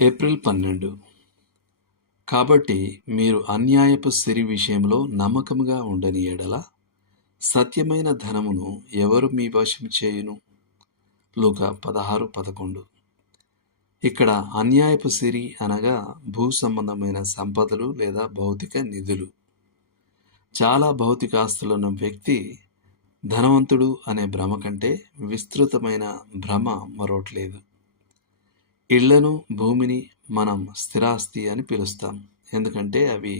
April 12. కాబట్టి మీరు అన్యాయపు సిరి విషయంలో నమ్మకముగా ఉండని ఎడల సత్యమైన ధనమును ఎవరు మీ వశం చేయును? లూకా 16:11. ఇక్కడ అన్యాయపు సిరి అనగా భూ సంబంధమైన సంపదలు లేదా భౌతిక నిధులు. చాలా భౌతిక ఆస్తులున్న వ్యక్తి ధనవంతుడు అనే భ్రమ కంటే విస్తృతమైన భ్రమ మరొకట్లేదు. ఇళ్లను, భూమిని మనం స్థిరాస్తి అని పిలుస్తాం, ఎందుకంటే అవి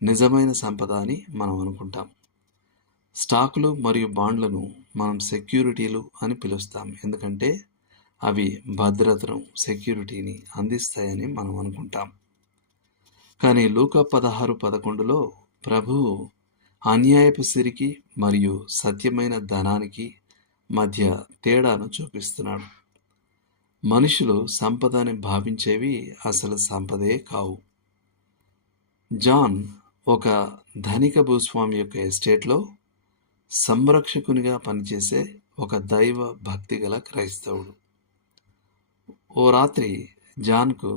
నిజమైన సంపద అని మనం అనుకుంటాం. స్టాకులు మరియు బాండ్లను మనం సెక్యూరిటీలు అని పిలుస్తాం, ఎందుకంటే అవి భద్రతను, సెక్యూరిటీని అందిస్తాయని మనం అనుకుంటాం. కానీ లూకా 16:11లో ప్రభువు అన్యాయపు సిరికి మరియు సత్యమైన ధనానికి మధ్య తేడాను చూపిస్తున్నాడు. మనుషులు సంపద అని భావించేవి అసలు సంపదే కావు. జాన్ ఒక ధనిక భూస్వామి యొక్క ఎస్టేట్లో సంరక్షకునిగా పనిచేసే ఒక దైవ భక్తి గల క్రైస్తవుడు. ఓ రాత్రి జాన్కు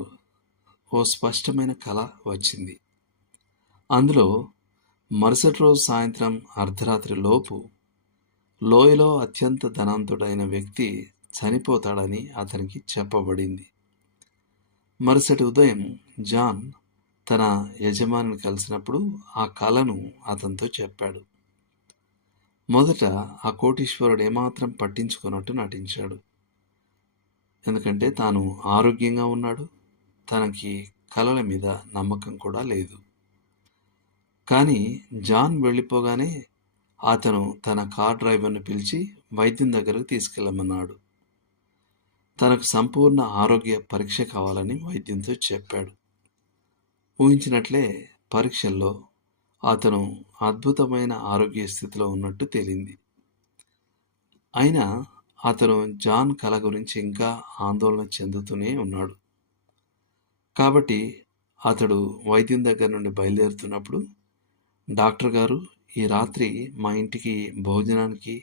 ఓ స్పష్టమైన కల వచ్చింది. అందులో మరుసటి రోజు సాయంత్రం అర్ధరాత్రి లోపు లోయలో అత్యంత ధనవంతుడైన వ్యక్తి చనిపోతాడని అతనికి చెప్పబడింది. మరుసటి ఉదయం జాన్ తన యజమానిని కలిసినప్పుడు ఆ కలను అతనితో చెప్పాడు. మొదట ఆ కోటీశ్వరుడు ఏమాత్రం పట్టించుకున్నట్టు నటించాడు, ఎందుకంటే తాను ఆరోగ్యంగా ఉన్నాడు, తనకి కలల మీద నమ్మకం కూడా లేదు. కానీ జాన్ వెళ్ళిపోగానే అతను తన కార్ డ్రైవర్ను పిలిచి వైద్యం దగ్గరకు తీసుకెళ్ళమన్నాడు. తనకు సంపూర్ణ ఆరోగ్య పరీక్ష కావాలని వైద్యంతో చెప్పాడు. ఊహించినట్లే పరీక్షల్లో అతను అద్భుతమైన ఆరోగ్య స్థితిలో ఉన్నట్టు తేలింది. అయినా అతను జాన్ కల గురించి ఇంకా ఆందోళన చెందుతూనే ఉన్నాడు. కాబట్టి అతడు వైద్యం దగ్గర నుండి బయలుదేరుతున్నప్పుడు, డాక్టర్ గారు, ఈ రాత్రి మా ఇంటికి భోజనానికి,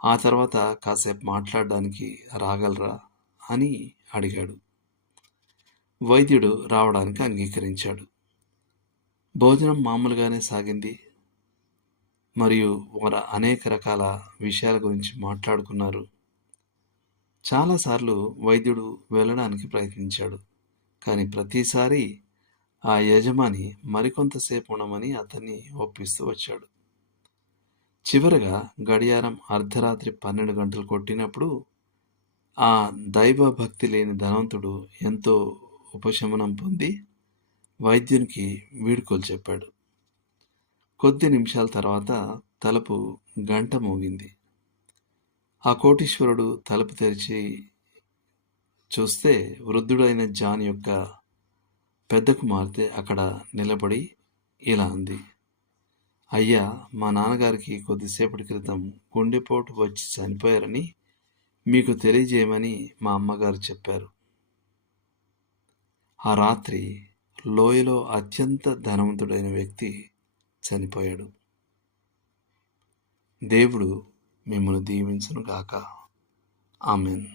ఆ తర్వాత కాసేపు మాట్లాడడానికి రాగలరా అని అడిగాడు. వైద్యుడు రావడానికి అంగీకరించాడు. భోజనం మామూలుగానే సాగింది మరియు వారు అనేక రకాల విషయాల గురించి మాట్లాడుకున్నారు. చాలాసార్లు వైద్యుడు వెళ్ళడానికి ప్రయత్నించాడు, కానీ ప్రతిసారి ఆ యజమాని మరికొంతసేపు ఉండమని అతన్ని ఒప్పిస్తూ వచ్చాడు. చివరగా గడియారం అర్ధరాత్రి 12 గంటలు కొట్టినప్పుడు ఆ దైవ భక్తి లేని ధనవంతుడు ఎంతో ఉపశమనం పొంది వైద్యునికి వీడ్కోలు చెప్పాడు. కొద్ది నిమిషాల తర్వాత తలుపు గంట మోగింది. ఆ కోటీశ్వరుడు తలుపు తెరిచి చూస్తే వృద్ధుడైన జాన్ యొక్క పెద్ద కుమార్తె అక్కడ నిలబడి ఇలా అంది: అయ్యా, మా నాన్నగారికి కొద్దిసేపటి క్రితం గుండెపోటు వచ్చి చనిపోయారని మీకు తెలియజేయమని మా అమ్మగారు చెప్పారు. ఆ రాత్రి లోయలో అత్యంత ధనవంతుడైన వ్యక్తి చనిపోయాడు. దేవుడు మిమ్మల్ని దీవించును గాక. ఆమెన్.